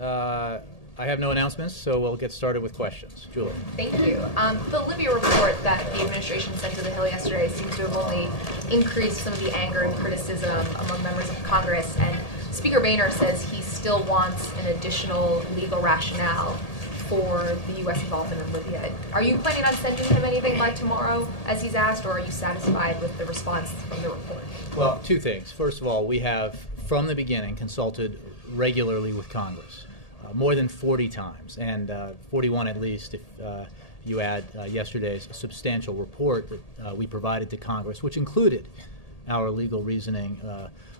I have no announcements, so we'll get started with questions. Julie. Thank you. The Libya report that the administration sent to the Hill yesterday seems to have only increased some of the anger and criticism among members of Congress, and Speaker Boehner says he still wants an additional legal rationale for the U.S. involvement in Libya. Are you planning on sending him anything by tomorrow, as he's asked, or are you satisfied with the response from the report? Well, two things. First of all, we have, from the beginning, consulted regularly with Congress, more than 40 times, and 41 at least if you add yesterday's substantial report that we provided to Congress, which included our legal reasoning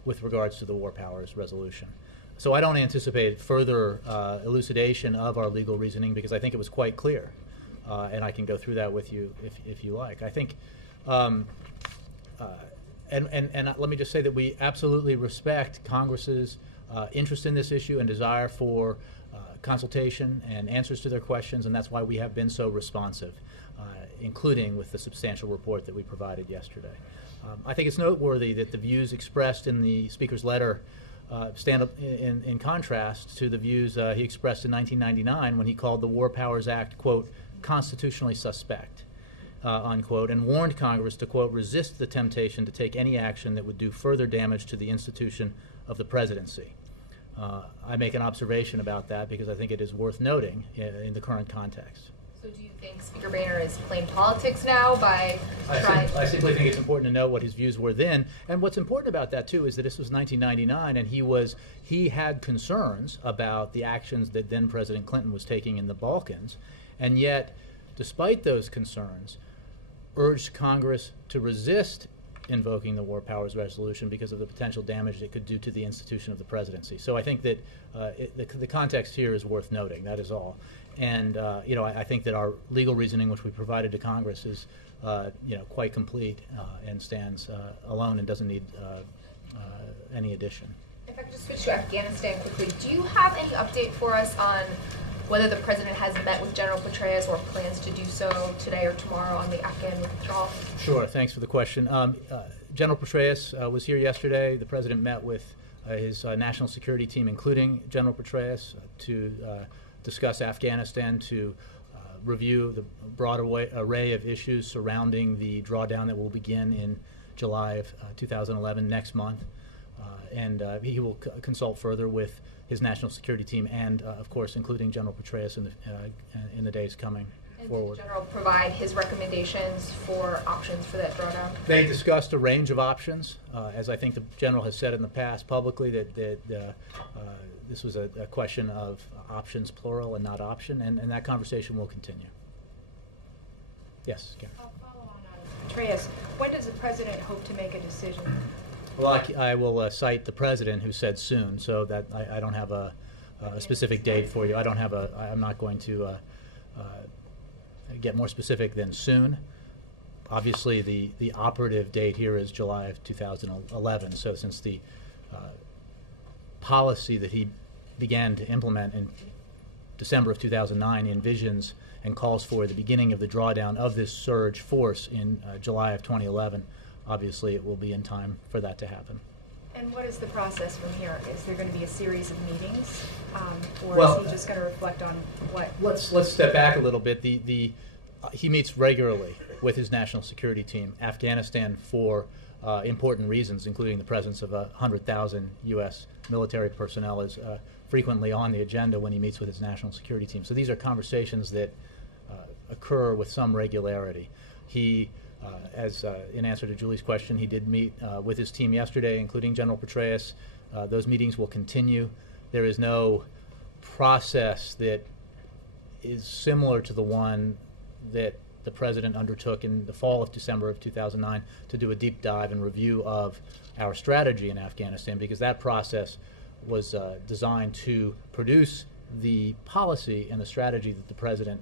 with regards to the War Powers Resolution. So I don't anticipate further elucidation of our legal reasoning because I think it was quite clear, and I can go through that with you if you like. I think, and let me just say that we absolutely respect Congress's interest in this issue and desire for consultation and answers to their questions, and that's why we have been so responsive, including with the substantial report that we provided yesterday. I think it's noteworthy that the views expressed in the Speaker's letter stand up in contrast to the views he expressed in 1999 when he called the War Powers Act, quote, constitutionally suspect, unquote, and warned Congress to, quote, resist the temptation to take any action that would do further damage to the institution of the presidency. I make an observation about that because I think it is worth noting in the current context. So do you think Speaker Boehner is playing politics now by trying? I simply think it's important to know what his views were then. And what's important about that, too, is that this was 1999, and he had concerns about the actions that then President Clinton was taking in the Balkans, and yet, despite those concerns, urged Congress to resist invoking the War Powers Resolution because of the potential damage it could do to the institution of the presidency. So I think that the context here is worth noting. That is all. And I think that our legal reasoning, which we provided to Congress, is quite complete and stands alone and doesn't need any addition. If I could just switch to Afghanistan quickly, do you have any update for us on whether the president has met with General Petraeus or plans to do so today or tomorrow on the Afghan withdrawal? Sure. Thanks for the question. General Petraeus was here yesterday. The president met with his national security team, including General Petraeus, to discuss Afghanistan, to review the broad array of issues surrounding the drawdown that will begin in July of 2011, next month. And he will consult further with his national security team and, of course, including General Petraeus in the days coming forward. Did the General provide his recommendations for options for that drawdown? They discussed a range of options. As I think the General has said in the past publicly, that this was a question of options, plural, and not option, and that conversation will continue. Yes, Karen. I'll follow on Petraeus. When does the president hope to make a decision? Well, I will cite the president, who said soon, so that I don't have a specific date for you. I'm not going to get more specific than soon. Obviously, the operative date here is July of 2011. So since the policy that he began to implement in December of 2009 envisions and calls for the beginning of the drawdown of this surge force in July of 2011, obviously it will be in time for that to happen. And what is the process from here? Is there going to be a series of meetings, or is he just going to reflect on what? Let's step back a little bit. He meets regularly with his national security team. Afghanistan, for important reasons, including the presence of 100,000 U.S. military personnel, is frequently on the agenda when he meets with his national security team. So these are conversations that occur with some regularity. He, in answer to Julie's question, he did meet with his team yesterday, including General Petraeus. Those meetings will continue. There is no process that is similar to the one that the president undertook in the fall of December of 2009 to do a deep dive and review of our strategy in Afghanistan, because that process was designed to produce the policy and the strategy that the president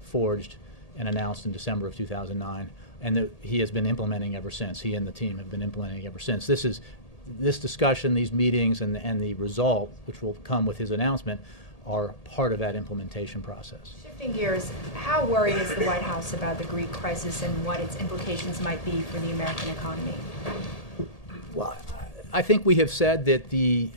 forged and announced in December of 2009, and that he has been implementing ever since. He and the team have been implementing ever since. This discussion, these meetings, and the result, which will come with his announcement, are part of that implementation process. Shifting gears, how worried is the White House about the Greek crisis and what its implications might be for the American economy? Well, I think we have said that the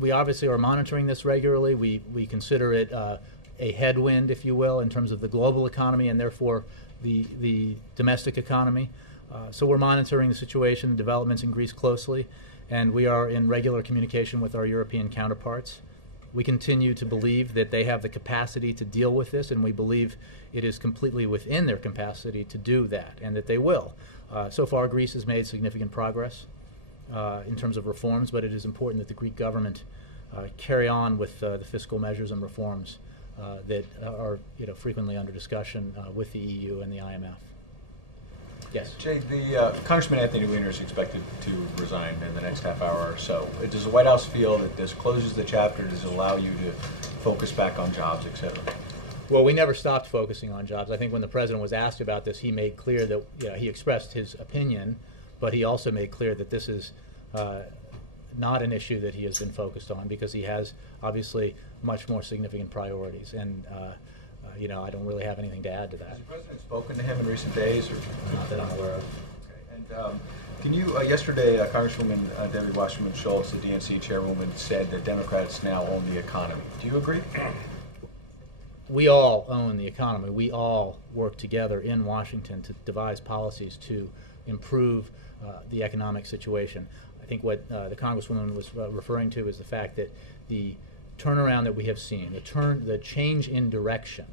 we obviously are monitoring this regularly. We consider it a headwind, if you will, in terms of the global economy and therefore the domestic economy. So we're monitoring the situation, the developments in Greece closely, and we are in regular communication with our European counterparts. We continue to believe that they have the capacity to deal with this, and we believe it is completely within their capacity to do that, and that they will. So far, Greece has made significant progress in terms of reforms, but it is important that the Greek government carry on with the fiscal measures and reforms that are frequently under discussion with the EU and the IMF. Yes. Jay, the Congressman Anthony Weiner is expected to resign in the next half hour or so. Does the White House feel that this closes the chapter? Does it allow you to focus back on jobs, et cetera? Well, we never stopped focusing on jobs. I think when the president was asked about this, he made clear that he expressed his opinion, but he also made clear that this is not an issue that he has been focused on because he has obviously much more significant priorities. And I don't really have anything to add to that. Has the president spoken to him in recent days, or not that I'm aware of? Okay. And can you? Yesterday, Congresswoman Debbie Wasserman Schultz, the DNC chairwoman, said that Democrats now own the economy. Do you agree? We all own the economy. We all work together in Washington to devise policies to improve the economic situation. I think what the Congresswoman was referring to is the fact that the turnaround that we have seen, the change in direction,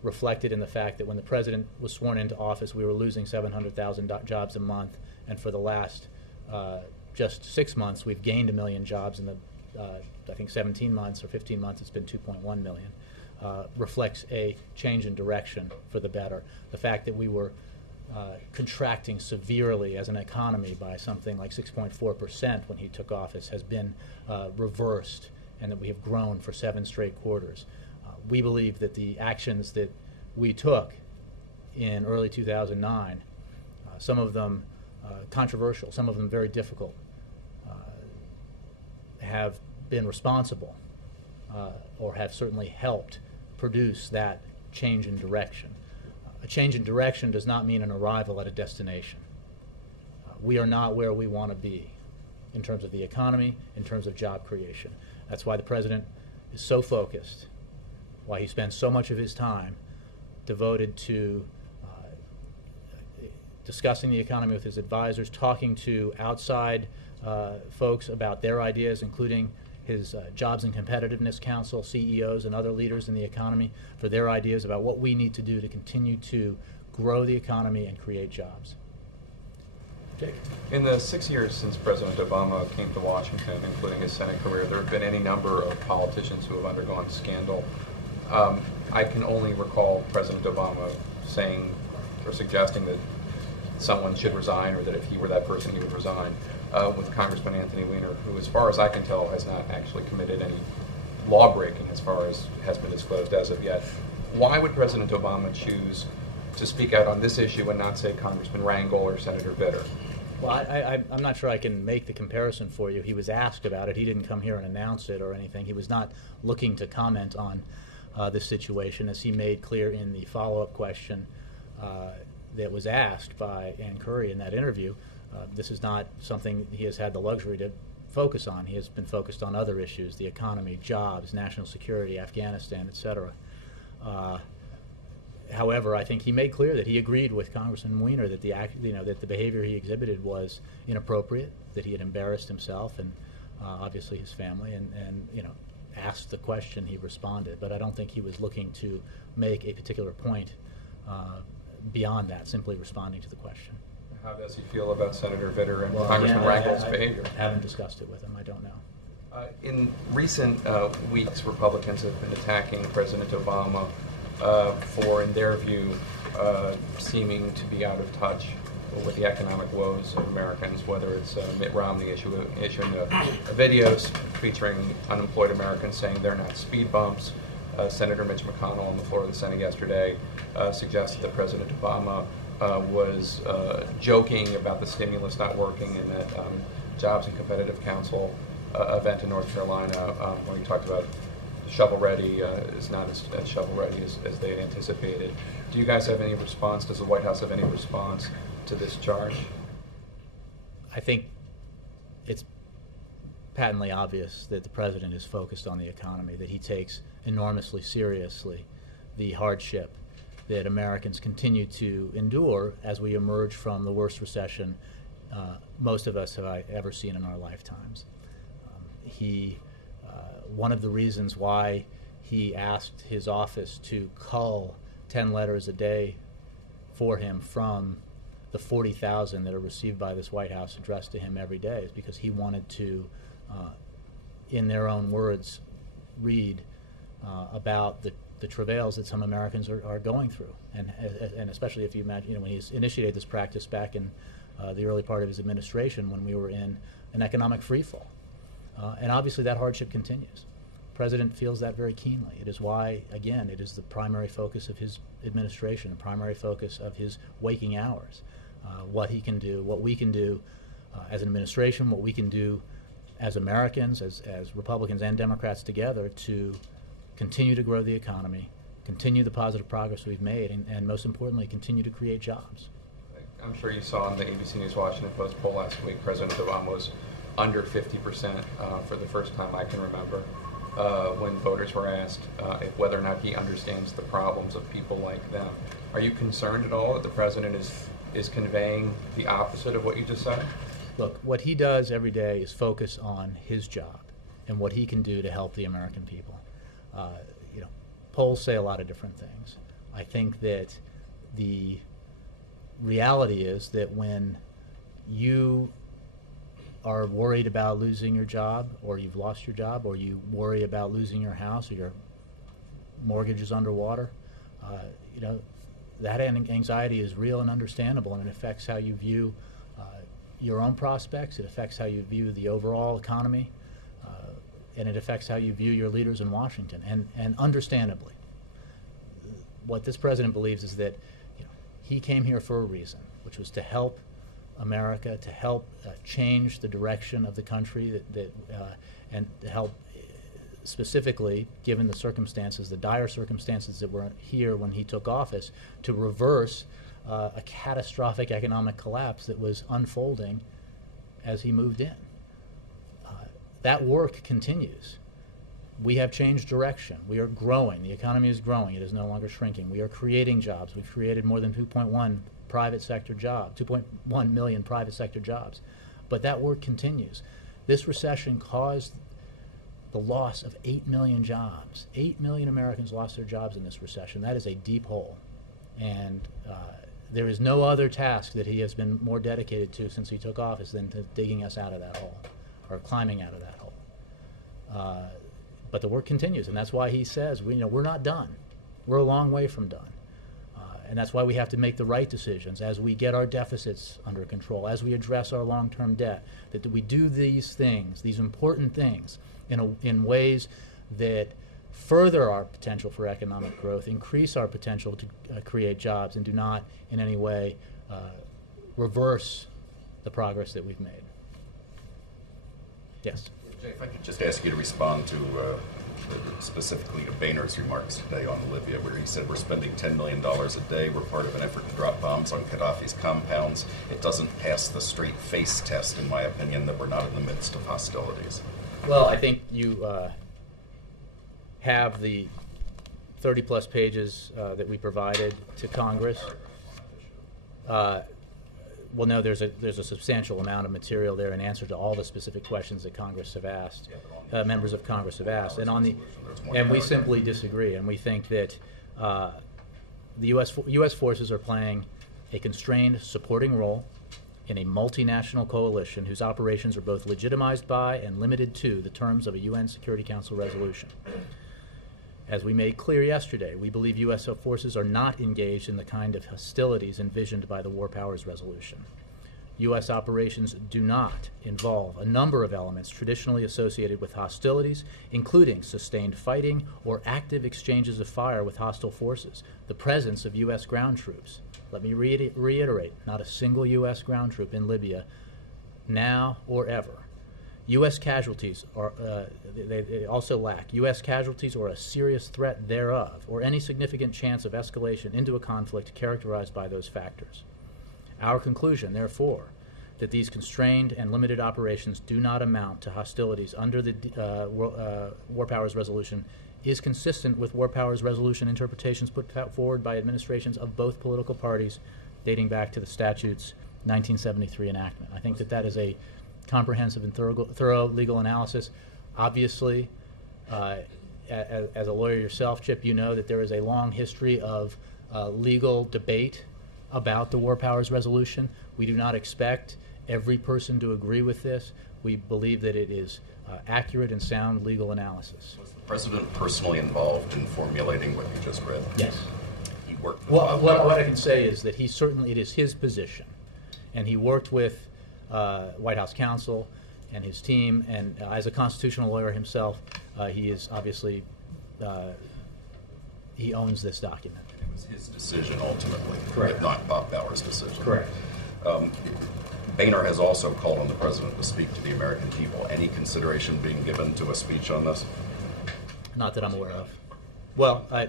reflected in the fact that when the president was sworn into office, we were losing 700,000 jobs a month, and for the last just 6 months, we've gained 1 million jobs. In the I think 17 months or 15 months, it's been 2.1 million. Reflects a change in direction for the better. The fact that we were contracting severely as an economy by something like 6.4% when he took office has been reversed, and that we have grown for 7 straight quarters. We believe that the actions that we took in early 2009, some of them controversial, some of them very difficult, have been responsible or have certainly helped produce that change in direction. A change in direction does not mean an arrival at a destination. We are not where we want to be in terms of the economy, in terms of job creation. That's why the president is so focused, why he spends so much of his time devoted to discussing the economy with his advisors, talking to outside folks about their ideas, including his Jobs and Competitiveness Council, CEOs and other leaders in the economy, for their ideas about what we need to do to continue to grow the economy and create jobs. Jake. In the 6 years since President Obama came to Washington, including his Senate career, there have been any number of politicians who have undergone scandal. I can only recall President Obama saying or suggesting that someone should resign, or that if he were that person, he would resign, with Congressman Anthony Weiner, who, as far as I can tell, has not actually committed any law-breaking as far as has been disclosed as of yet. Why would President Obama choose to speak out on this issue and not, say, Congressman Rangel or Senator Vitter? Well, I'm not sure I can make the comparison for you. He was asked about it. He didn't come here and announce it or anything. He was not looking to comment on this situation, as he made clear in the follow-up question that was asked by Ann Curry in that interview. This is not something he has had the luxury to focus on. He has been focused on other issues: the economy, jobs, national security, Afghanistan, etc. However, I think he made clear that he agreed with Congressman Weiner that that the behavior he exhibited was inappropriate, that he had embarrassed himself and obviously his family, and asked the question, he responded. But I don't think he was looking to make a particular point beyond that, simply responding to the question. How does he feel about Senator Vitter and Well, Congressman Rangel's behavior? I haven't discussed it with him. I don't know. In recent weeks, Republicans have been attacking President Obama for, in their view, seeming to be out of touch with the economic woes of Americans, whether it's Mitt Romney issuing videos featuring unemployed Americans saying they're not speed bumps. Senator Mitch McConnell on the floor of the Senate yesterday suggested that President Obama was joking about the stimulus not working in that Jobs and Competitive Council event in North Carolina, when he talked about shovel-ready is not as shovel-ready as they had anticipated. Do you guys have any response? Does the White House have any response to this charge? I think it's patently obvious that the president is focused on the economy, that he takes enormously seriously the hardship that Americans continue to endure as we emerge from the worst recession most of us have ever seen in our lifetimes. One of the reasons why he asked his office to cull 10 letters a day for him from the 40,000 that are received by this White House addressed to him every day is because he wanted to, in their own words, read about the travails that some Americans are going through, and especially if you imagine, when he initiated this practice back in the early part of his administration, when we were in an economic freefall, and obviously that hardship continues. The president feels that very keenly. It is why, again, it is the primary focus of his administration, the primary focus of his waking hours. What he can do, what we can do as an administration, what we can do as Americans, as Republicans and Democrats together, to continue to grow the economy, continue the positive progress we've made, and most importantly, continue to create jobs. I'm sure you saw in the ABC News Washington Post poll last week, President Obama was under 50% for the first time I can remember, when voters were asked whether or not he understands the problems of people like them. Are you concerned at all that the president is conveying the opposite of what you just said? Look, what he does every day is focus on his job and what he can do to help the American people. Polls say a lot of different things. I think that the reality is that when you are worried about losing your job, or you've lost your job, or you worry about losing your house, or your mortgage is underwater, that anxiety is real and understandable, and it affects how you view your own prospects. It affects how you view the overall economy, and it affects how you view your leaders in Washington. And understandably, what this president believes is that he came here for a reason, which was to help America, to help change the direction of the country, and to help specifically, given the circumstances, the dire circumstances that were here when he took office, to reverse a catastrophic economic collapse that was unfolding as he moved in. That work continues. We have changed direction. We are growing. The economy is growing. It is no longer shrinking. We are creating jobs. We've created more than 2.1 private sector jobs, 2.1 million private sector jobs. But that work continues. This recession caused the loss of 8 million jobs. 8 million Americans lost their jobs in this recession. That is a deep hole. And there is no other task that he has been more dedicated to since he took office than to digging us out of that hole, or climbing out of that hole. But the work continues, and that's why he says, we're not done. We're a long way from done. And that's why we have to make the right decisions as we get our deficits under control, as we address our long-term debt, that we do these things, these important things, in ways that further our potential for economic growth, increase our potential to create jobs, and do not in any way reverse the progress that we've made. Yes? Jay, if I could just ask you to respond to specifically to Boehner's remarks today on Libya, where he said we're spending $10 million a day. We're part of an effort to drop bombs on Gaddafi's compounds. It doesn't pass the straight face test, in my opinion, that we're not in the midst of hostilities. Well, I think you have the 30-plus pages that we provided to Congress. Well, no, there's a substantial amount of material there in answer to all the specific questions that Congress have asked, members of Congress have asked, and we simply disagree, and we think that the U.S. forces are playing a constrained supporting role in a multinational coalition whose operations are both legitimized by and limited to the terms of a UN Security Council resolution. As we made clear yesterday, we believe U.S. forces are not engaged in the kind of hostilities envisioned by the War Powers Resolution. U.S. operations do not involve a number of elements traditionally associated with hostilities, including sustained fighting or active exchanges of fire with hostile forces, the presence of U.S. ground troops. Let me reiterate, not a single U.S. ground troop in Libya, now or ever. U.S. casualties are, they also lack U.S. casualties or a serious threat thereof, or any significant chance of escalation into a conflict characterized by those factors. Our conclusion, therefore, that these constrained and limited operations do not amount to hostilities under the War Powers Resolution is consistent with War Powers Resolution interpretations put forward by administrations of both political parties dating back to the statute's 1973 enactment. I think that that is a comprehensive and thorough legal analysis. Obviously, as a lawyer yourself, Chip, you know that there is a long history of legal debate about the War Powers Resolution. We do not expect every person to agree with this. We believe that it is accurate and sound legal analysis. Was the president personally involved in formulating what you just read? Yes. He worked with Well, what I can say is that he certainly, it is his position, and he worked with White House counsel and his team, and as a constitutional lawyer himself, he is obviously, he owns this document. It was his decision ultimately, Correct. not Bob Bauer's decision. Correct. Boehner has also called on the president to speak to the American people. Any consideration being given to a speech on this? Not that I'm aware of. Well, I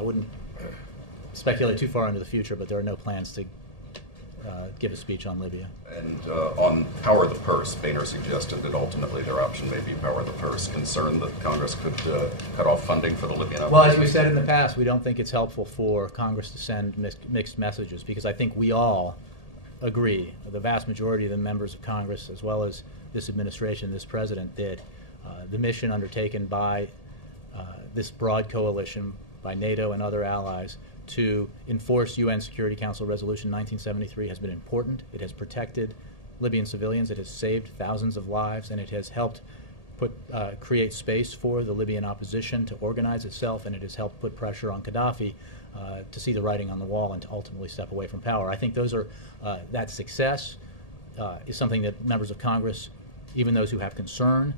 wouldn't speculate too far into the future, but there are no plans to give a speech on Libya. And on power of the purse, Boehner suggested that ultimately their option may be power of the purse. Concerned that Congress could cut off funding for the Libyan operation? Well, as we said in the past, we don't think it's helpful for Congress to send mixed messages, because I think we all agree, the vast majority of the members of Congress, as well as this administration, this president, that the mission undertaken by this broad coalition, by NATO and other allies, to enforce UN Security Council Resolution 1973 has been important. It has protected Libyan civilians, it has saved thousands of lives, and it has helped create space for the Libyan opposition to organize itself, and it has helped put pressure on Gaddafi to see the writing on the wall and to ultimately step away from power. I think those are that success is something that members of Congress, even those who have concern,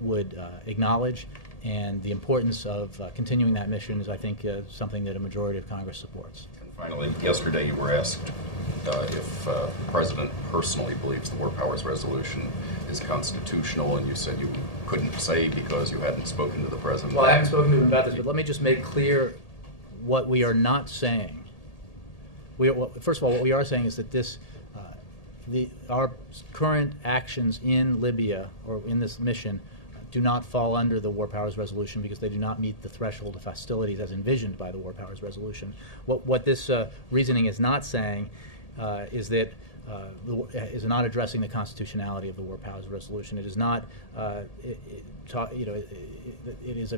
would acknowledge, and the importance of continuing that mission is, I think, something that a majority of Congress supports. And finally, yesterday you were asked if the president personally believes the War Powers Resolution is constitutional, and you said you couldn't say because you hadn't spoken to the president. Well, I haven't spoken to him about this, but let me just make clear what we are not saying. First of all, what we are saying is that our current actions in Libya, or in this mission, do not fall under the War Powers Resolution because they do not meet the threshold of hostilities as envisioned by the War Powers Resolution. What this reasoning is not saying is that is not addressing the constitutionality of the War Powers Resolution. It is not. It is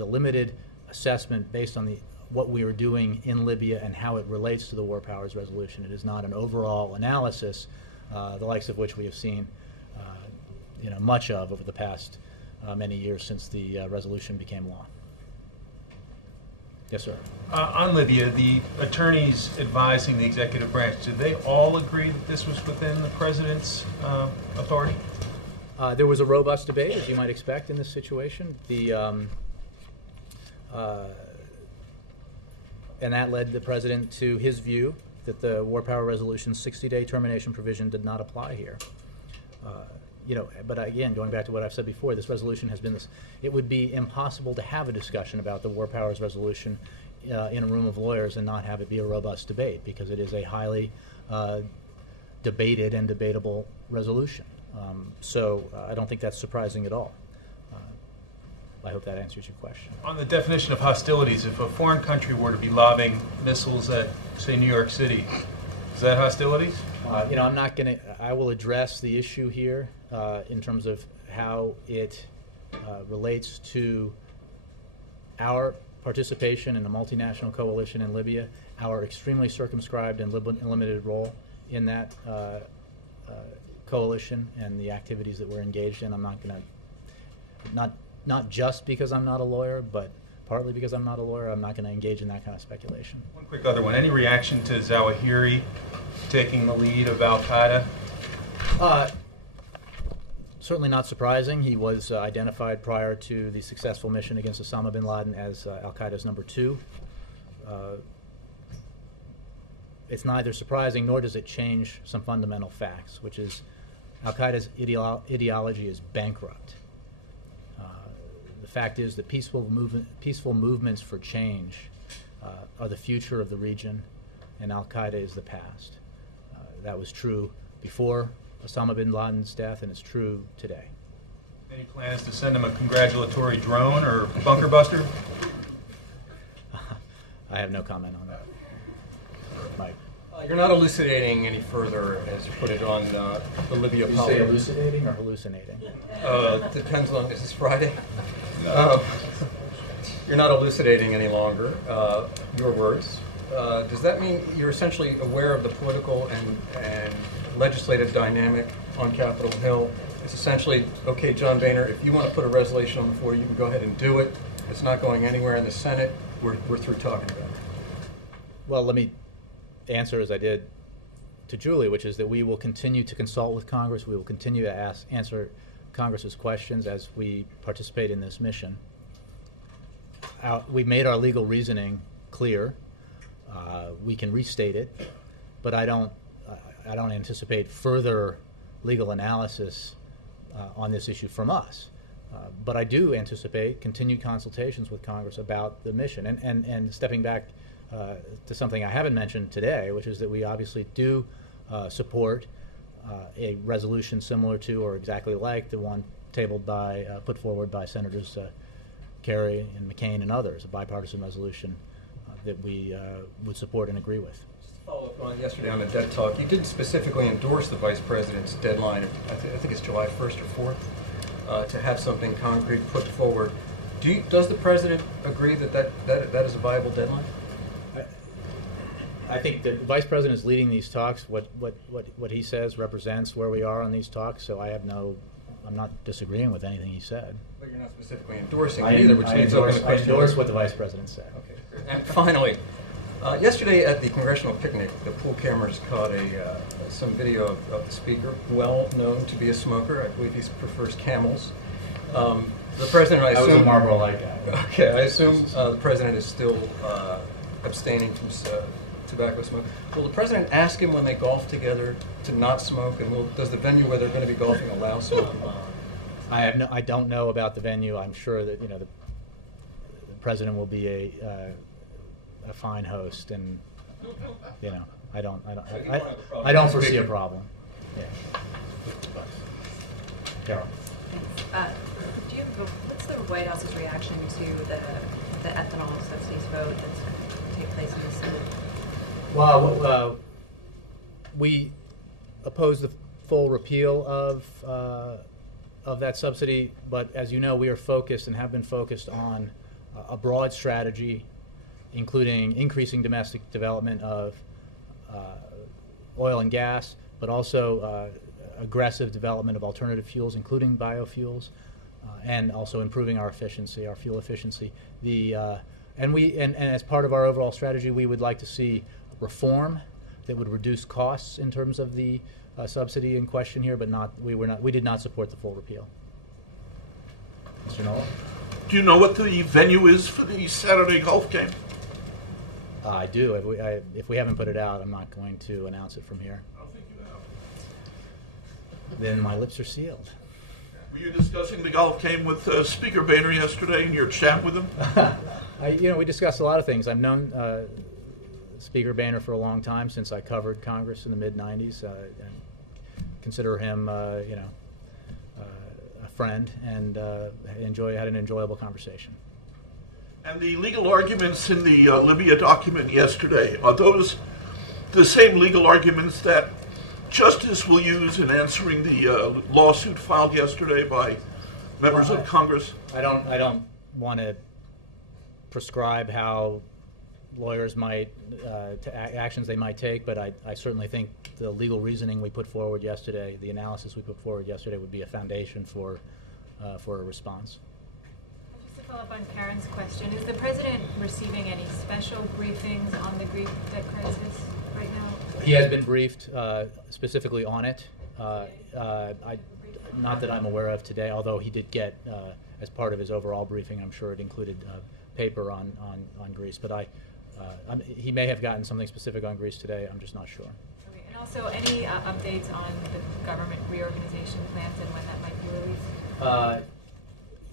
a limited assessment based on what we are doing in Libya and how it relates to the War Powers Resolution. It is not an overall analysis, the likes of which we have seen, much of over the past many years since the resolution became law. Yes, sir. On Libya, the attorneys advising the executive branch, did they all agree that this was within the president's authority? There was a robust debate, as you might expect in this situation. And that led the president to his view that the War Power Resolution's 60-day termination provision did not apply here. But again, going back to what I've said before, this resolution has been it would be impossible to have a discussion about the War Powers Resolution in a room of lawyers and not have it be a robust debate, because it is a highly debated and debatable resolution. So I don't think that's surprising at all. I hope that answers your question. On the definition of hostilities, if a foreign country were to be lobbing missiles at, say, New York City, is that hostilities? I'm not going to. I will address the issue here in terms of how it relates to our participation in the multinational coalition in Libya, our extremely circumscribed and limited role in that coalition, and the activities that we're engaged in. I'm not going to, not just because I'm not a lawyer, but partly because I'm not a lawyer, I'm not going to engage in that kind of speculation. One quick other one. Any reaction to Zawahiri taking the lead of al-Qaeda? Certainly not surprising. He was identified prior to the successful mission against Osama bin Laden as al-Qaeda's number 2. It's neither surprising nor does it change some fundamental facts, which is al-Qaeda's ideology is bankrupt. The fact is that peaceful movements for change are the future of the region, and al-Qaeda is the past. That was true before Osama bin Laden's death, and it's true today. Any plans to send him a congratulatory drone or bunker buster? I have no comment on that. Mike. You're not elucidating any further, as you put it, on the Libya You policy. say elucidating or hallucinating? Depends on, is this Friday? You're not elucidating any longer, your words. Does that mean you're essentially aware of the political and legislative dynamic on Capitol Hill? It's essentially, okay, John Boehner, if you want to put a resolution on the floor, you can go ahead and do it. It's not going anywhere in the Senate. We're through talking about it. Well, let me answer as I did to Julie, which is that we will continue to consult with Congress. We will continue to answer Congress's questions as we participate in this mission. We've made our legal reasoning clear. We can restate it, but I don't anticipate further legal analysis on this issue from us. But I do anticipate continued consultations with Congress about the mission. And stepping back to something I haven't mentioned today, which is that we obviously do support a resolution similar to or exactly like the one tabled by, put forward by Senators Kerry and McCain and others, a bipartisan resolution that we would support and agree with. Just to follow up on yesterday on the debt talk, you didn't specifically endorse the Vice President's deadline, I think it's July 1st or 4th, to have something concrete put forward. Does the President agree that is a viable deadline? I think the Vice President is leading these talks. What he says represents where we are on these talks, so I'm not disagreeing with anything he said. But you're not specifically endorsing it either, which leads open the I question. endorse what the Vice President said. Okay. And finally, yesterday at the congressional picnic, the pool cameras caught some video of the Speaker, well known to be a smoker. I believe he prefers Camels. The President, I assume... was a Marlboro Light guy. Okay, I assume the President is still abstaining from tobacco smoke. Will the President ask him when they golf together to not smoke, and does the venue where they're going to be golfing allow smoking? I don't know about the venue. I'm sure that the President will be a fine host, and I don't foresee a problem. Yeah. Carol. What's the White House's reaction to the ethanol subsidies vote that's going to take place in the Senate? Well, we oppose the full repeal of that subsidy, but as you know, we are focused and have been focused on a broad strategy, including increasing domestic development of oil and gas, but also aggressive development of alternative fuels, including biofuels, and also improving our efficiency, our fuel efficiency. And as part of our overall strategy, we would like to see reform that would reduce costs in terms of the subsidy in question here, but we did not support the full repeal. Mr. Nolan? Do you know what the venue is for the Saturday golf game? I do. If we haven't put it out, I'm not going to announce it from here. I don't think you have. Then my lips are sealed. Were you discussing the golf game with Speaker Boehner yesterday in your chat with him? We discussed a lot of things. I've known Speaker Boehner for a long time, since I covered Congress in the mid-'90s, and consider him, a friend, and had an enjoyable conversation. And the legal arguments in the Libya document yesterday, are those the same legal arguments that Justice will use in answering the lawsuit filed yesterday by members of Congress? I don't want to prescribe how lawyers might actions they might take, but I certainly think the legal reasoning we put forward yesterday, the analysis we put forward yesterday, would be a foundation for a response. Just to follow up on Karen's question, is the President receiving any special briefings on the Greek debt crisis right now? He has been briefed specifically on it. Not that I'm aware of today, although he did get, as part of his overall briefing, I'm sure it included paper on Greece. But he may have gotten something specific on Greece today. I'm just not sure. Okay. And also, any updates on the government reorganization plans and when that might be released?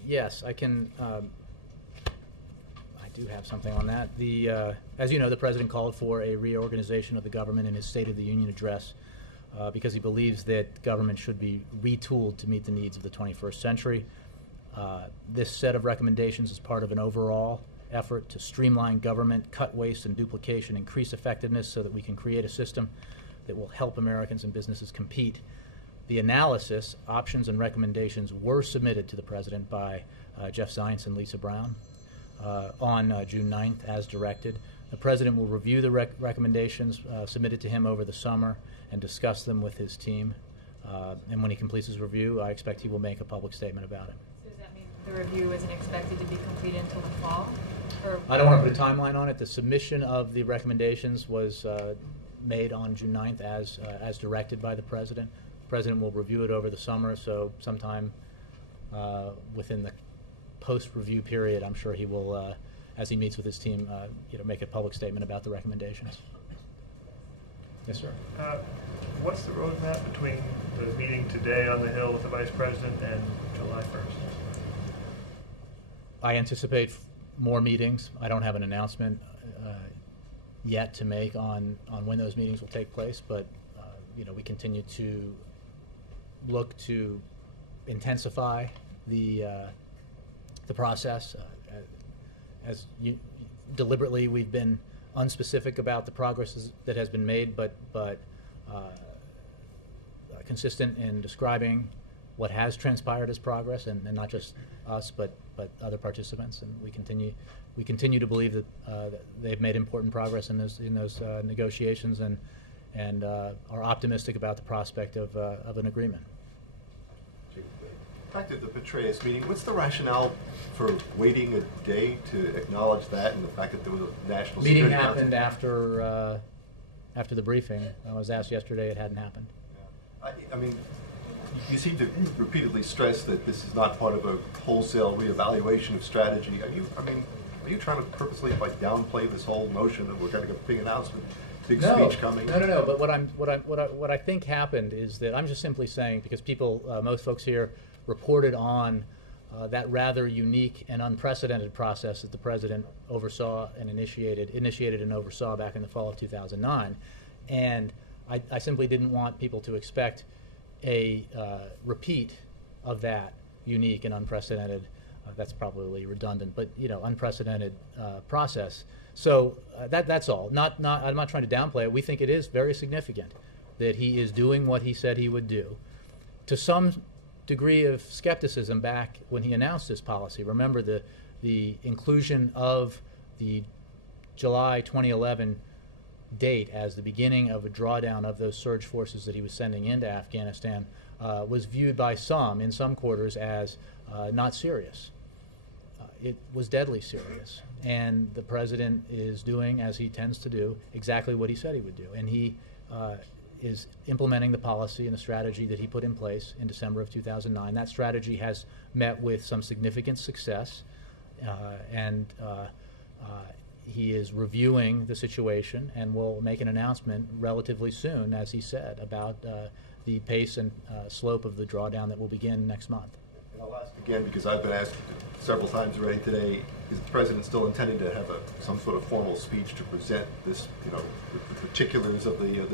Yes, I can. I do have something on that. As you know, the President called for a reorganization of the government in his State of the Union address because he believes that government should be retooled to meet the needs of the 21st century. This set of recommendations is part of an overall effort to streamline government, cut waste and duplication, increase effectiveness so that we can create a system that will help Americans and businesses compete. The analysis, options, and recommendations were submitted to the President by Jeff Zients and Lisa Brown on June 9th as directed. The President will review the recommendations submitted to him over the summer and discuss them with his team. And when he completes his review, I expect he will make a public statement about it. So does that mean the review isn't expected to be completed until the fall? Or I don't want to put a timeline on it. The submission of the recommendations was made on June 9th as directed by the President. The President will review it over the summer, so sometime within the post-review period, I'm sure he will, as he meets with his team, make a public statement about the recommendations. Yes, sir. What's the roadmap between the meeting today on the Hill with the Vice President and July 1st? I anticipate more meetings. I don't have an announcement yet to make on when those meetings will take place, but we continue to look to intensify the process. Deliberately, we've been unspecific about the progress that has been made, but consistent in describing what has transpired as progress, and not just us, but other participants. And we continue to believe that they've made important progress in those negotiations, and are optimistic about the prospect of an agreement. Back to the Petraeus meeting, what's the rationale for waiting a day to acknowledge that, and the fact that there was a national meeting security happened council? after the briefing. I was asked yesterday; it hadn't happened. I mean, you seem to repeatedly stress that this is not part of a wholesale reevaluation of strategy. Are you trying to purposely downplay this whole notion that we're going to get a big announcement, big speech coming? No. But what I think happened is that I'm just simply saying, because most folks here reported on that rather unique and unprecedented process that the President oversaw and initiated and oversaw back in the fall of 2009, and I simply didn't want people to expect a repeat of that unique and unprecedented. That's probably redundant, but unprecedented process. So that's all. I'm not trying to downplay it. We think it is very significant that he is doing what he said he would do. To some degree of skepticism back when he announced this policy. Remember the inclusion of the July 2011 date as the beginning of a drawdown of those surge forces that he was sending into Afghanistan was viewed by some in some quarters as not serious. It was deadly serious, and the President is doing, as he tends to do, exactly what he said he would do, and he is implementing the policy and the strategy that he put in place in December of 2009. That strategy has met with some significant success, and he is reviewing the situation and will make an announcement relatively soon, as he said, about the pace and slope of the drawdown that will begin next month. And I'll ask again, because I've been asked several times already today, is the President still intending to have some sort of formal speech to present this, the particulars of the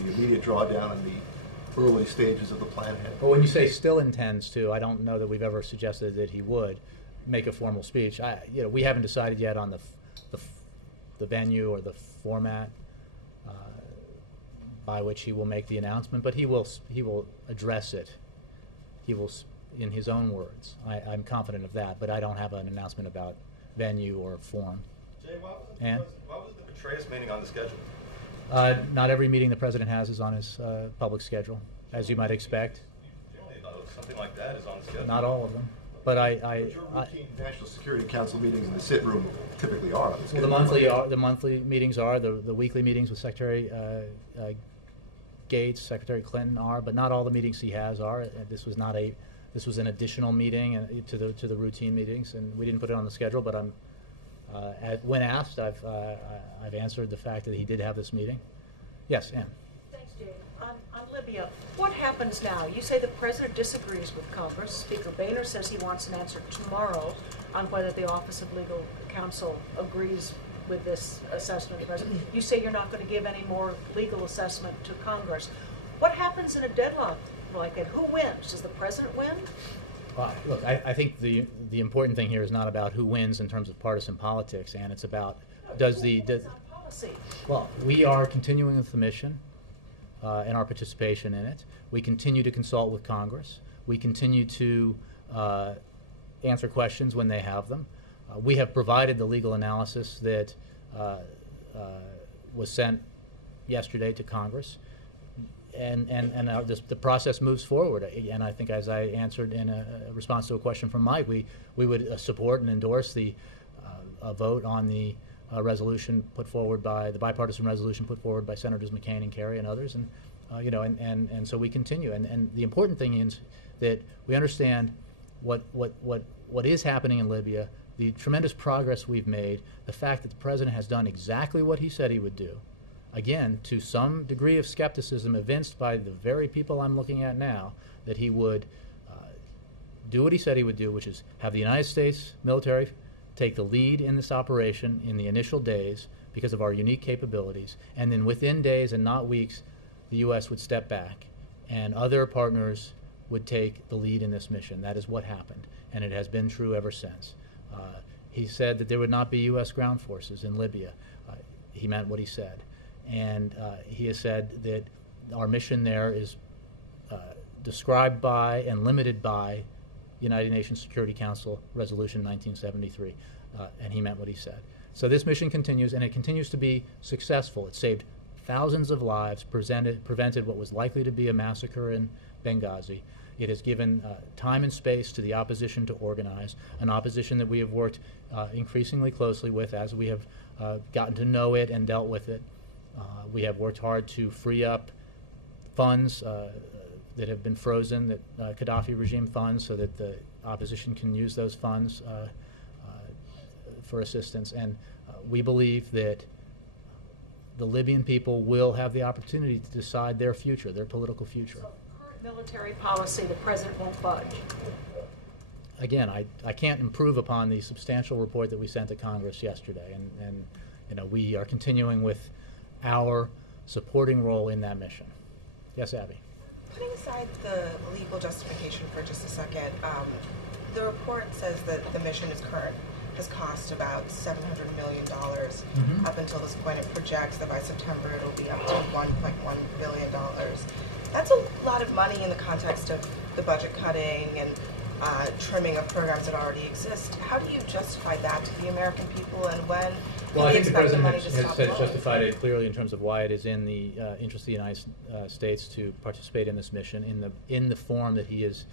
immediate drawdown and the early stages of the plan ahead? Well, when you say still intends to, I don't know that we've ever suggested that he would make a formal speech. We haven't decided yet on the venue or the format by which he will make the announcement, but he will address it. He will, in his own words. I'm confident of that, but I don't have an announcement about venue or form. Jay, why was the Petraeus meeting on the schedule? Not every meeting the President has is on his public schedule, as you might expect. Something like that is on the schedule. Not all of them, but your routine National Security Council meetings in the sit room typically are on the schedule. Well, the monthly meetings are, the weekly meetings with Secretary Gates, Secretary Clinton are, but not all the meetings he has are. This was an additional meeting to the routine meetings, and we didn't put it on the schedule. But when asked, I've answered the fact that he did have this meeting. Yes, Ann. Thanks, Jay. On Libya, what happens now? You say the President disagrees with Congress. Speaker Boehner says he wants an answer tomorrow on whether the Office of Legal Counsel agrees with this assessment of the President. You say you're not going to give any more legal assessment to Congress. What happens in a deadlock like that? Who wins? Does the president win? Look, I think the important thing here is not about who wins in terms of partisan politics, and it's about Policy. well, we are continuing with the mission and our participation in it. We continue to consult with Congress. We continue to answer questions when they have them. We have provided the legal analysis that was sent yesterday to Congress, and the process moves forward. And I think, as I answered in a response to a question from Mike, we would support and endorse the vote on the resolution put forward by the bipartisan resolution put forward by Senators McCain and Kerry and others, and and so we continue. And the important thing is that we understand what is happening in Libya, the tremendous progress we've made, the fact that the president has done exactly what he said he would do. Again, to some degree of skepticism evinced by the very people I'm looking at now, that he would do what he said he would do, which is have the United States military take the lead in this operation in the initial days because of our unique capabilities, and then within days and not weeks, the U.S. would step back and other partners would take the lead in this mission. That is what happened, and it has been true ever since. He said that there would not be U.S. ground forces in Libya. He meant what he said. And he has said that our mission there is described by and limited by United Nations Security Council Resolution 1973, and he meant what he said. So this mission continues, and it continues to be successful. It saved thousands of lives, prevented what was likely to be a massacre in Benghazi. It has given time and space to the opposition to organize, an opposition that we have worked increasingly closely with as we have gotten to know it and dealt with it. We have worked hard to free up funds that have been frozen, that Gaddafi regime funds, so that the opposition can use those funds for assistance. And we believe that the Libyan people will have the opportunity to decide their future, their political future. So, current military policy, the president won't budge. Again, I can't improve upon the substantial report that we sent to Congress yesterday, and we are continuing with our supporting role in that mission. Yes, Abby? Putting aside the legal justification for just a second, the report says that the mission has cost about $700 million. Up until this point, it projects that by September it will be up to $1.1 billion. That's a lot of money in the context of the budget cutting and trimming of programs that already exist. How do you justify that to the American people, and when well, I think the President has justified it clearly in terms of why it is in the interest of the United States to participate in this mission in the form that he is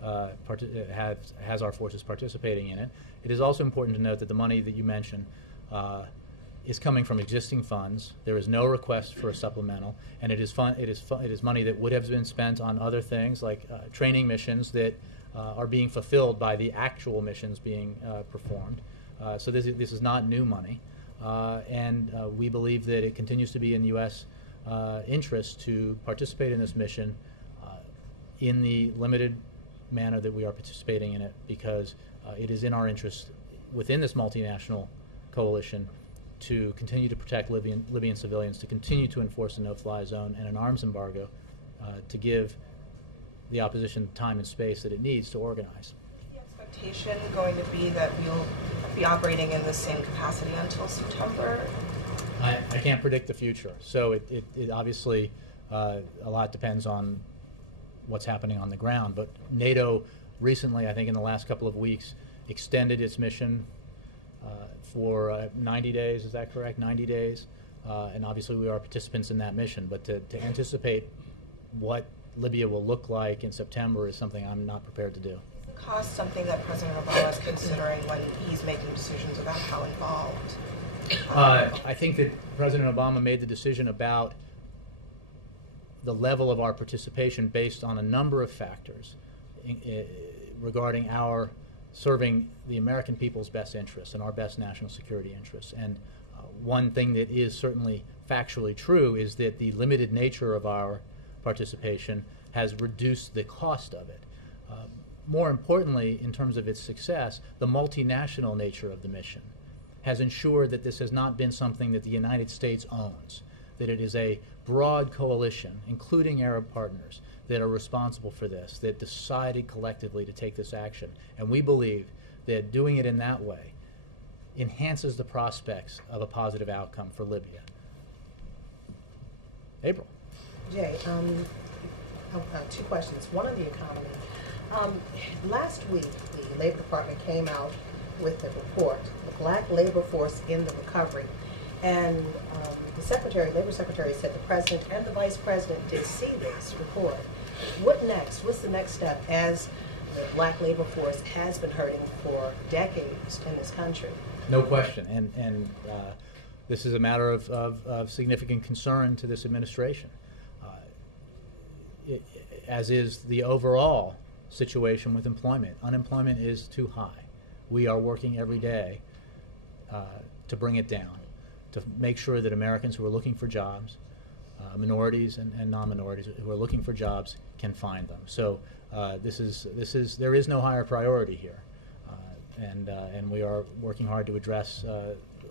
has our forces participating in it. It is also important to note that the money that you mentioned is coming from existing funds. There is no request for a supplemental, and it is money that would have been spent on other things like training missions that are being fulfilled by the actual missions being performed. So this is not new money. And we believe that it continues to be in U.S. interest to participate in this mission in the limited manner that we are participating in it, because it is in our interest within this multinational coalition to continue to protect Libyan civilians, to continue to enforce a no-fly zone and an arms embargo, to give the opposition time and space that it needs to organize. Expectation going to be that we'll be operating in the same capacity until September? I can't predict the future. So it obviously a lot depends on what's happening on the ground. But NATO recently, I think in the last couple of weeks, extended its mission for 90 days. Is that correct? 90 days. And obviously we are participants in that mission. But to anticipate what Libya will look like in September is something I'm not prepared to do. Cost something that President Obama is considering when he's making decisions about how involved? I think that President Obama made the decision about the level of our participation based on a number of factors regarding our serving the American people's best interests and our best national security interests. And one thing that is certainly factually true is that the limited nature of our participation has reduced the cost of it. More importantly, in terms of its success, the multinational nature of the mission has ensured that this has not been something that the United States owns, that it is a broad coalition, including Arab partners, that are responsible for this, that decided collectively to take this action. And we believe that doing it in that way enhances the prospects of a positive outcome for Libya. April. Jay, two questions. One on the economy. Last week, the Labor Department came out with a report, the black labor force in the recovery. And the Labor Secretary said the President and the Vice President did see this report. What next? What's the next step as the black labor force has been hurting for decades in this country? No question. And this is a matter of significant concern to this administration, as is the overall situation with employment. Unemployment is too high. We are working every day to bring it down, to make sure that Americans who are looking for jobs, minorities and non-minorities who are looking for jobs, can find them. So there is no higher priority here, and we are working hard to address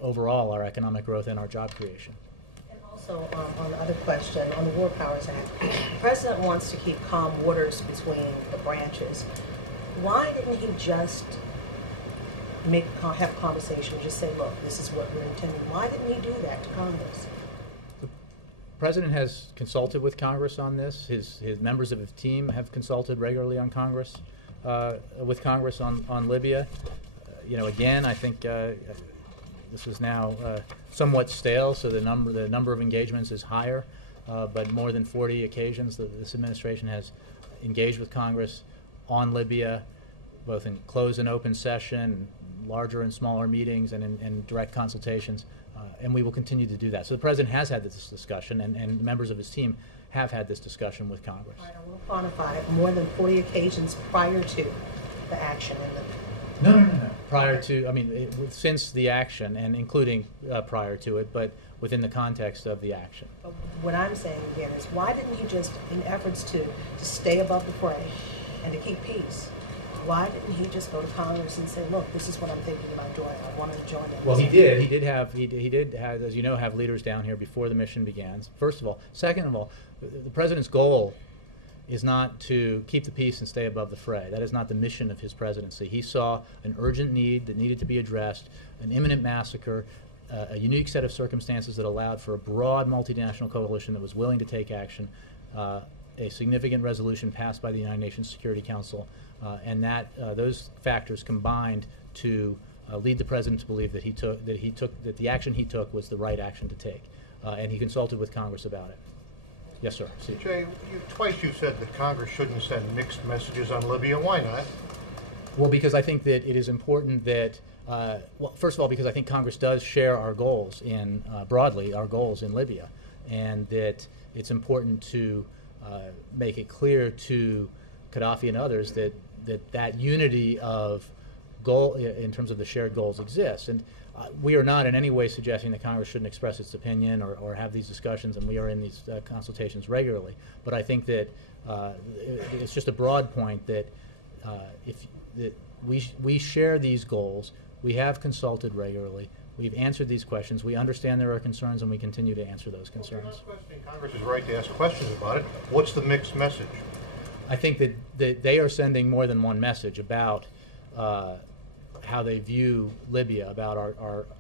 overall our economic growth and our job creation. And also on the other question, on the War Powers Act, the President wants to keep calm waters between the branches. Why didn't he just have a conversation and just say, look, this is what we're intending? Why didn't he do that to Congress? The President has consulted with Congress on this. His members of his team have consulted regularly on Congress, with Congress on Libya. Again, I think this is now somewhat stale, so the number of engagements is higher, but more than 40 occasions that this administration has engaged with Congress on Libya, both in closed and open session, larger and smaller meetings, and in direct consultations, and we will continue to do that. So the President has had this discussion, and members of his team have had this discussion with Congress. All right, I will quantify it. More than 40 occasions prior to the action in Libya. No. Prior to, since the action, and including prior to it, but within the context of the action. But what I'm saying again is, why didn't he just, in efforts to stay above the fray and to keep peace, why didn't he just go to Congress and say, look, this is what I'm thinking about doing, I want to join it? Well, he did. He did have, as you know, have leaders down here before the mission began, first of all. Second of all, the President's goal is not to keep the peace and stay above the fray. That is not the mission of his presidency. He saw an urgent need that needed to be addressed, an imminent massacre, a unique set of circumstances that allowed for a broad multinational coalition that was willing to take action, a significant resolution passed by the United Nations Security Council, and that those factors combined to lead the President to believe that the action he took was the right action to take, and he consulted with Congress about it. Yes, sir. Steve. Jay, twice you said that Congress shouldn't send mixed messages on Libya. Why not? Well, because I think that it is important that, first of all, because I think Congress does share our goals broadly, our goals in Libya, and that it's important to make it clear to Gaddafi and others that unity of goal in terms of the shared goals exists. And we are not in any way suggesting that Congress shouldn't express its opinion or have these discussions, and we are in these consultations regularly. But I think that it's just a broad point that we share these goals. We have consulted regularly. We've answered these questions. We understand there are concerns, and we continue to answer those concerns. Congress is right to ask questions about it. What's the mixed message? I think that they are sending more than one message about how they view Libya, about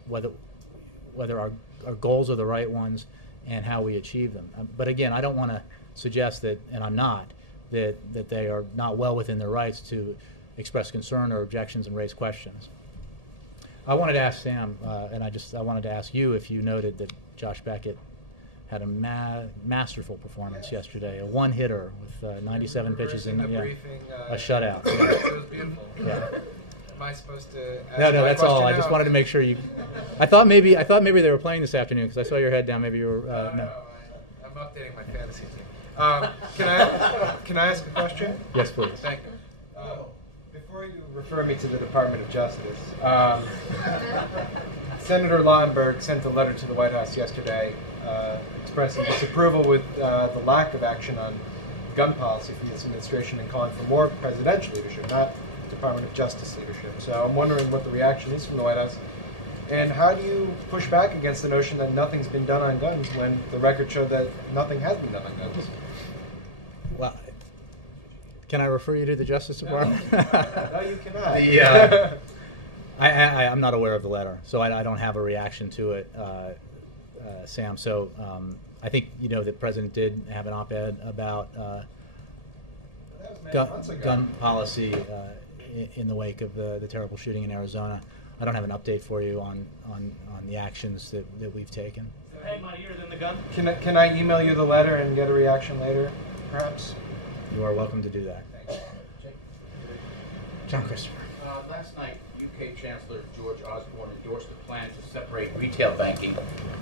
whether our goals are the right ones and how we achieve them. But again, I don't want to suggest that, and I'm not, that they are not well within their rights to express concern or objections and raise questions. I wanted to ask Sam, and I wanted to ask you if you noted that Josh Beckett had a masterful performance yesterday, a one-hitter with 97 pitches and a shutout. Yeah. It was beautiful. Yeah. Am I supposed to ask No, that's all. I just wanted to make sure you. I thought maybe they were playing this afternoon because I saw your head down. Maybe you were. No. I'm updating my fantasy team. Can I ask a question? Yes, please. Thank you. Before you refer me to the Department of Justice, Senator Lautenberg sent a letter to the White House yesterday expressing disapproval with the lack of action on gun policy from this administration and calling for more presidential leadership, not Department of Justice leadership. So I'm wondering what the reaction is from the White House And how do you push back against the notion that nothing's been done on guns when the record showed that nothing has been done on guns? Well, can I refer you to the Justice Department? No, you cannot. I'm not aware of the letter, so I don't have a reaction to it, Sam. So I think you know the President did have an op-ed about gun policy in the wake of the terrible shooting in Arizona. I don't have an update for you on the actions that we've taken. Hey, my ear than the gun. Can I email you the letter and get a reaction later, perhaps? You are welcome to do that. John Christopher. Last night, UK Chancellor George Osborne endorsed a plan to separate retail banking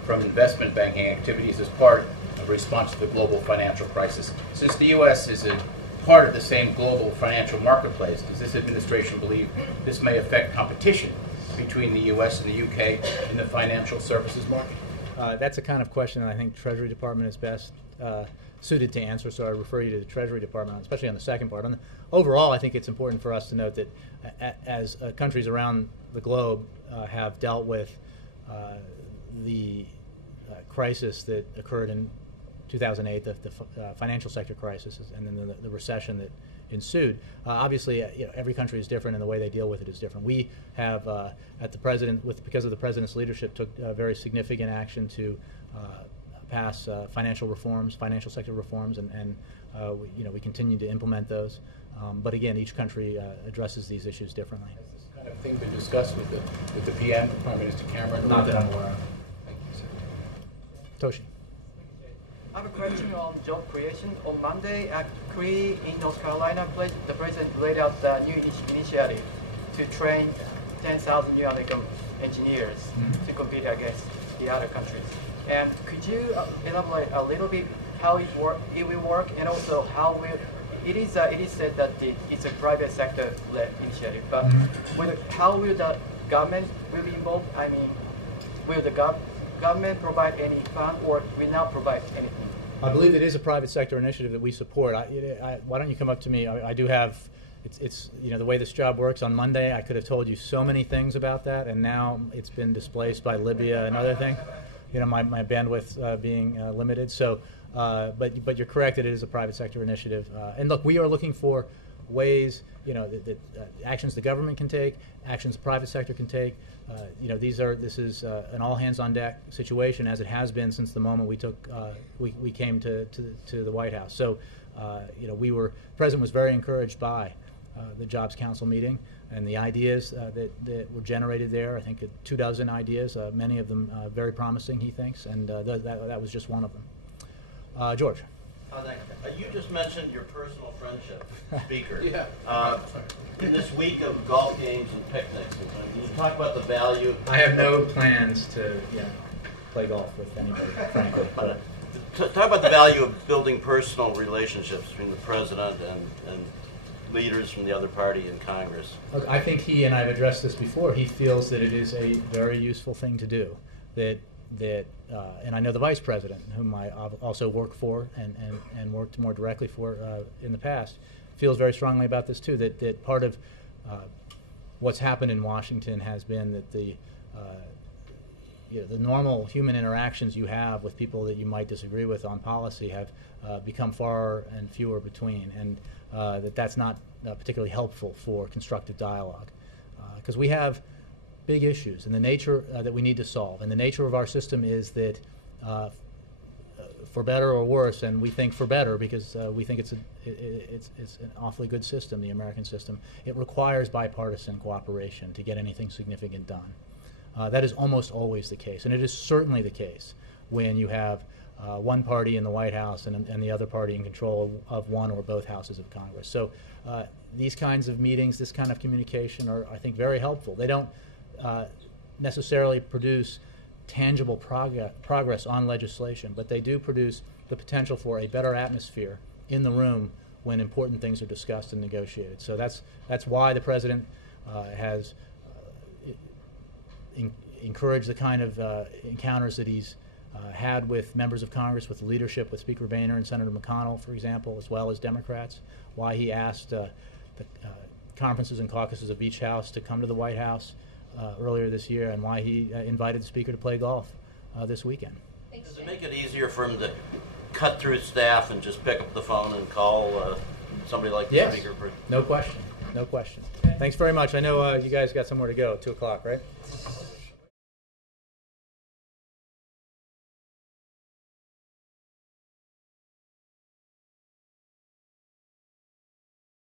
from investment banking activities as part of a response to the global financial crisis. Since the U.S. is a part of the same global financial marketplace, does this administration believe this may affect competition between the U.S. and the U.K. in the financial services market? That's a kind of question that I think Treasury Department is best suited to answer, so I refer you to the Treasury Department, especially on the second part. Overall, I think it's important for us to note that as countries around the globe have dealt with the crisis that occurred in 2008, the financial sector crisis, and then the recession that ensued. Obviously, every country is different, and the way they deal with it is different. We have, because of the President's leadership, took very significant action to pass financial sector reforms, and we continue to implement those. But again, each country addresses these issues differently. Has this kind of thing been discussed with the PM, Prime Minister Cameron? Not that I'm aware of. Thank you, sir. Toshi. I have a question on job creation. On Monday at Cree in North Carolina, the President laid out the new initiative to train 10,000 new American engineers to compete against the other countries. And could you elaborate a little bit how it will work, and also how will it is said that it's a private sector led initiative, but how will the government be involved? I mean, will the government provide any fund, or will not provide anything? I believe it is a private sector initiative that we support. Why don't you come up to me? I do have. It's the way this job works. On Monday, I could have told you so many things about that, and now it's been displaced by Libya and other things. My bandwidth being limited. So, but you're correct. It is a private sector initiative. And look, we are looking for ways, that actions the government can take, actions the private sector can take. This is an all hands on deck situation, as it has been since the moment we came to the White House. So, President was very encouraged by the Jobs Council meeting and the ideas that were generated there. I think 24 ideas, many of them very promising, he thinks, and that was just one of them. George. You just mentioned your personal friendship, Speaker. Yeah. In this week of golf games and picnics, can you talk about the value? I have no plans to play golf with anybody, frankly. But talk about the value of building personal relationships between the President and leaders from the other party in Congress. Look, I think he, and I've addressed this before, he feels that it is a very useful thing to do. And I know the Vice President, whom I also work for and worked more directly for in the past, feels very strongly about this too, that part of what's happened in Washington has been that the normal human interactions you have with people that you might disagree with on policy have become far and fewer between, and that's not particularly helpful for constructive dialogue. Because we have big issues and the nature that we need to solve. And the nature of our system is that, for better or worse, and we think for better because we think it's an awfully good system, the American system, it requires bipartisan cooperation to get anything significant done. That is almost always the case, and it is certainly the case when you have one party in the White House and the other party in control of one or both houses of Congress. So these kinds of meetings, this kind of communication are, I think, very helpful. They don't necessarily produce tangible progress on legislation, but they do produce the potential for a better atmosphere in the room when important things are discussed and negotiated. So that's why the President has encouraged the kind of encounters that he's had with members of Congress, with leadership, with Speaker Boehner and Senator McConnell, for example, as well as Democrats, why he asked the conferences and caucuses of each house to come to the White House, earlier this year, and why he invited the Speaker to play golf this weekend. Does it make it easier for him to cut through staff and just pick up the phone and call somebody like the Yes. Speaker? No question. No question. Thanks very much. I know you guys got somewhere to go, 2 o'clock, right?